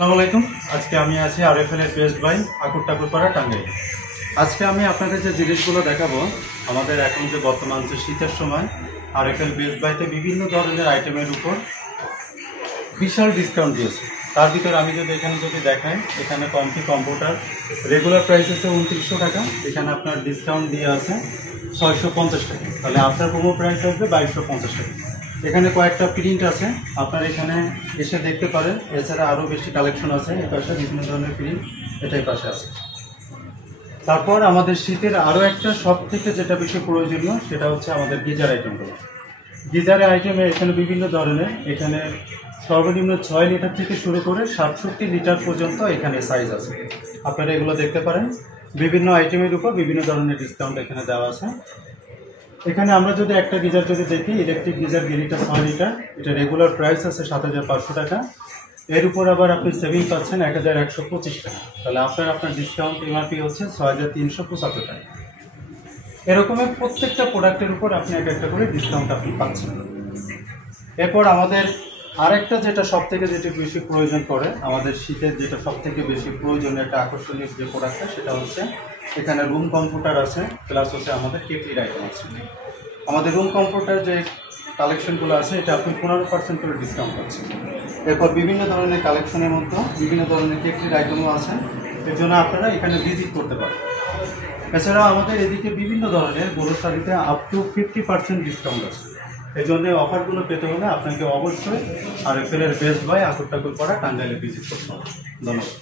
আসসালামু আলাইকুম। আজকে আমি আছি আরএফএল এর বেস্ট বাই ঠাকুরপাড়া টাঙ্গাইল। আজকে আমি আপনাদের যে জিনিসগুলো দেখাবো, আমাদের এখন যে বর্তমান যে শীতের সময় আরএফএল বেস্ট বাইতে বিভিন্ন ধরনের আইটেমের উপর বিশাল ডিসকাউন্ট দিয়েছে। তার ভিতরে আমি এখানে দেখাই, এখানে কম্পিউটার রেগুলার প্রাইস আছে 2900 টাকা, এখানে আপনার ডিসকাউন্ট দিয়ে আছে 650 টাকা, তাহলে আপনার প্রোমো প্রাইস আসবে 2250 টাকা। এখানে কয়েকটা প্রিন্ট আছে, আপনার এখানে এসে দেখতে পারেন। এছাড়া আরও বেশি কালেকশন আছে, এই পাশে বিভিন্ন ধরনের প্রিন্ট এটাই পাশে আছে। তারপর আমাদের শীতের আরও একটা সব থেকে যেটা বেশি প্রয়োজনীয় সেটা হচ্ছে আমাদের গিজার আইটেমগুলো। গিজারের আইটেমে এখানে বিভিন্ন ধরনের, এখানে সর্বনিম্ন 6 লিটার থেকে শুরু করে 67 লিটার পর্যন্ত এখানে সাইজ আছে। আপনারা এগুলো দেখতে পারেন। বিভিন্ন আইটেমের উপর বিভিন্ন ধরনের ডিসকাউন্ট এখানে দেওয়া আছে। এখানে আমরা যদি একটা গিজার দেখি, ইলেকট্রিক গিজার গিরিটা 6 লিটার, এটা রেগুলার প্রাইস আছে 7500 টাকা। এর উপর আবার আপনি সেভিং পাচ্ছেন 1125 টাকা, তাহলে আপনার ডিসকাউন্ট এমআরপি হচ্ছে 6375 টাকা। এরকমের প্রত্যেকটা প্রোডাক্টের উপর আপনি একটা করে ডিসকাউন্ট আপনি পাচ্ছেন। এরপর আমাদের আরেকটা যেটা সব থেকে বেশি প্রয়োজন পড়ে, আমাদের শীতের যেটা সব থেকে বেশি প্রয়োজনীয় একটা আকর্ষণীয় যে প্রোডাক্টটা, সেটা হচ্ছে এখানে রুম কম্পিউটার আছে, প্লাস হচ্ছে আমাদের কেটলির আইটেম আছে। আমাদের রুম কম্পিউটার যে কালেকশনগুলো আছে, এটা আপনি 15% করে ডিসকাউন্ট পাচ্ছেন। এরপর বিভিন্ন ধরনের কালেকশনের মধ্যে বিভিন্ন ধরনের কেটলির আইটেমও আছে, এর জন্য আপনারা এখানে ভিজিট করতে পারেন। এছাড়াও আমাদের এদিকে বিভিন্ন ধরনের গ্রোসারিতে আপ টু 50% ডিসকাউন্ট আছে। এই জন্য অফারগুলো পেতে হলে আপনাকে অবশ্যই আরএফএল এর বেস্ট বাই ঠাকুরপাড়া টাঙ্গাইলে ভিজিট করতে হবে। ধন্যবাদ।